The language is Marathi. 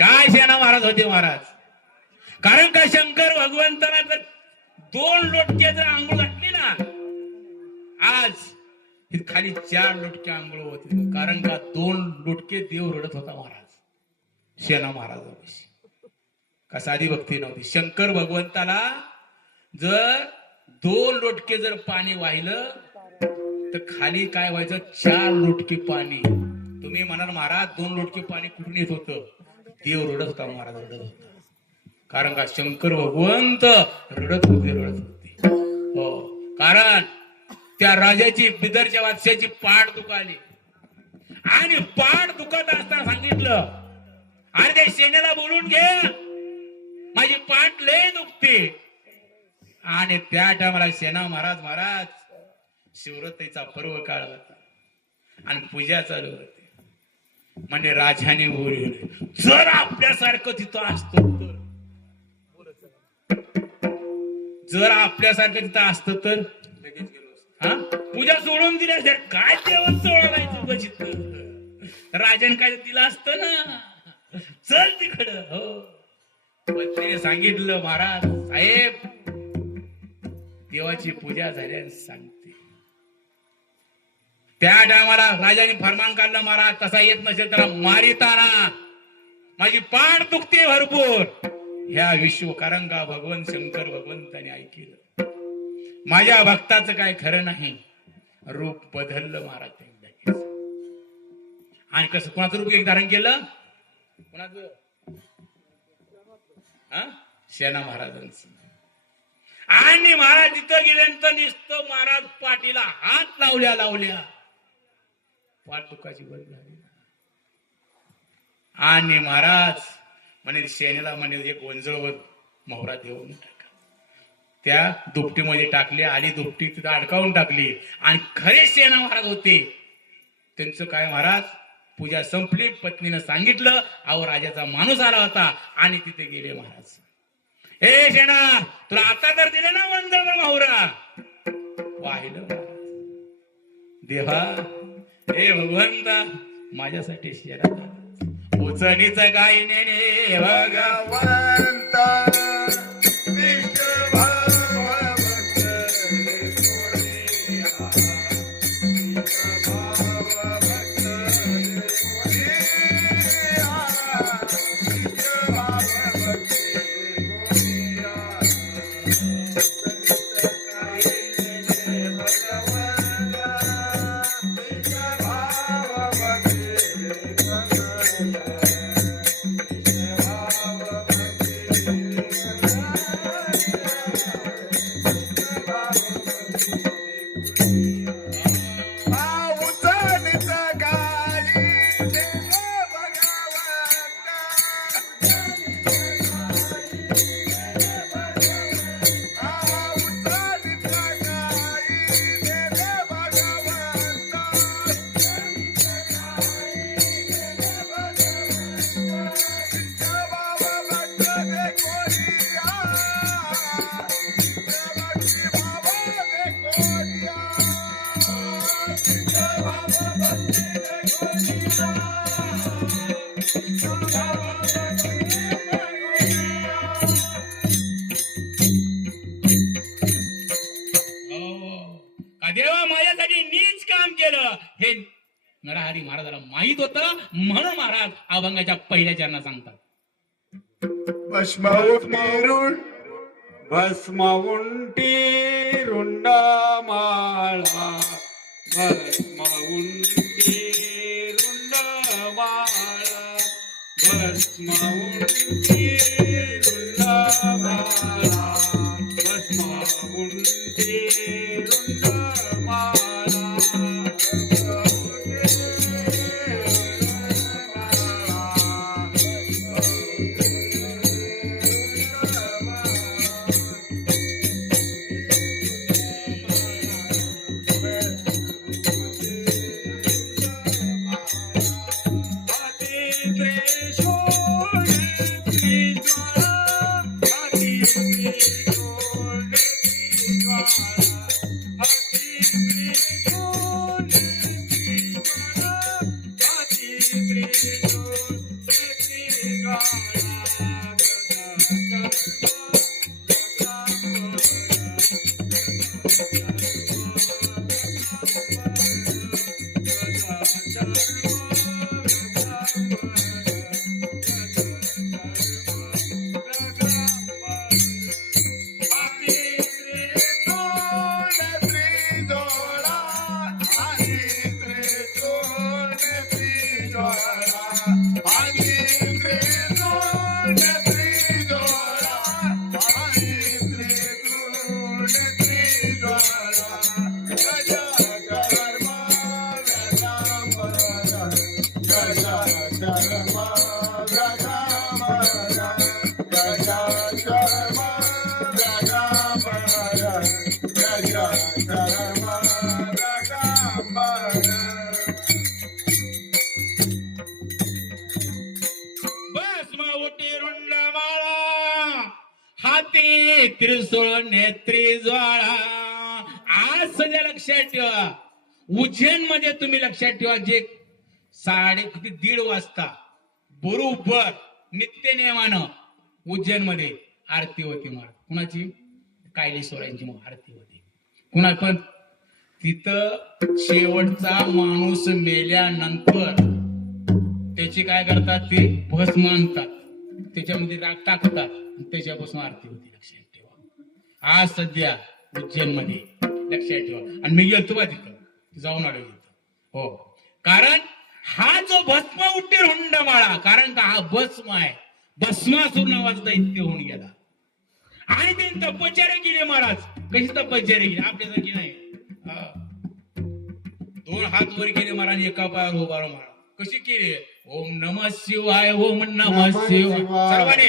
काय सेना महाराज होते महाराज. कारण का शंकर भगवंताला जर 2 लोटके जर आंघोळ घातली ना, आज खाली 4 लोटके आंघोळ होते. कारण का 2 लोटके देव रडत होता महाराज सेना महाराजांविषयी. का साधी भक्ती नव्हती. शंकर भगवंताला जर 2 लोटके जर पाणी वाहिलं तर खाली काय व्हायचं, 4 लोटके पाणी. तुम्ही म्हणाल महाराज 2 लोटके पाणी कुठून येत होतं. देव रडत होता महाराज, रडत होता. कारण का शंकर भगवंत रडत होते. हो, कारण त्या राजाची, बिदरच्या वादशाची पाठ दुखाली आणि पाठ दुखत असताना सांगितलं, अरे त्या सेनेला बोलून घे, माझी पाठ लय दुखते. आणि त्या टायमाला सेना महाराज शिवरात्रीचा पर्व काळ होता आणि पूजा चालू होती. म्हणजे राजाने बोलले, जर आपल्यासारखं तिथं असतो तर, जर आपल्यासारखं तिथं असतं तर लगेच गेलो. हा, पूजा सोडून दिली असते. काय जेवण सोडायचं बचित, राजाने काय दिलं असतं ना, चल तिकडं. हो, पत्नीने सांगितलं, महाराज साहेब देवाची पूजा झाल्याने सांगते. त्या टायमाला राजाने फरमान काढलं, महाराज तसा येत नसेल तर मारिताना, माझी पाठ दुखते भरपूर. ह्या विश्वकारंगा भगवंत शंकर भगवंताने ऐकलं, माझ्या भक्ताचं काय खरं नाही. रूप बदललं महाराज त्यांनी. आणि कसं, कोणाचं रूप एक धारण केलं, कोणाचं, सेना महाराजांचं. आणि महाराज तिथं गेल्यानंतर नुसतं महाराज पाठीला हात लावल्या पाठ दुखाची बरी झाली. आणि महाराज म्हणे सेनेला म्हणे एक वंजळवर मोहरा देऊन टाका. त्या दुपटीमध्ये टाकली आणि दुपटी तिथं अडकावून टाकली. आणि खरे सेना महाराज होते. त्यांचं काय महाराज, पूजा संपली, पत्नीनं सांगितलं, अहो राजाचा माणूस आला होता. आणि तिथे गेले महाराज. ए सेना, तुला आता तर दिलं ना वंजळवर मोहरा. वाहिलं देवा, हे भगवंता माझ्यासाठी सेना उचणीच काही नेणे भगवंता. देवा माझ्यासाठी नीच काम केलं हे नरहरी महाराजाला माहित होतं. म्हणून महाराज अभंगाच्या पहिल्या चरणात सांगतात, भस्माउंटी रुंडमाळा, भस्माउंटी रुंडमाळा, भस्माउंटी रुंडमाळा, भस्माउंटी रुंडमाळा. भस्म उटी रुंड माळा हाती त्रिशूळ नेत्री ज्वाळा. आज सध्या लक्षात ठेवा, उज्जैन मध्ये तुम्ही लक्षात ठेवा, जे 1:30 वाजता बरोबर नित्य नियमानं उज्जैन मध्ये आरती होती. महाराज कुणाची? कायलेश्वरांची आरती होती. कुणा पण तिथं शेवटचा माणूस मेल्यानंतर त्याची काय करतात, ते भस्म आणतात, त्याच्यामध्ये राग टाकतात आणि त्याच्यापासून आरती होती. लक्षात ठेवा, आज सध्या उज्जैन मध्ये लक्षात ठेवा. आणि मी गेलतो बा तिथं, जाऊन आलो तिथं. हो, कारण हा जो भस्म उठे रुंडमाळा, कारण का हा भस्म आहे, भस्मासूर नावाचा दैत्य होऊन गेला आणि त्यांनी तपश्चर्या केली. महाराज कशी तपश्चर्या केली? आपल्यासारखी नाही. 2 हात वर केले महाराज, एका पायावर उभा राहून. महाराज कशी केली? ओम नमः शिवाय, ओम नमः शिवाय. सर्वांनी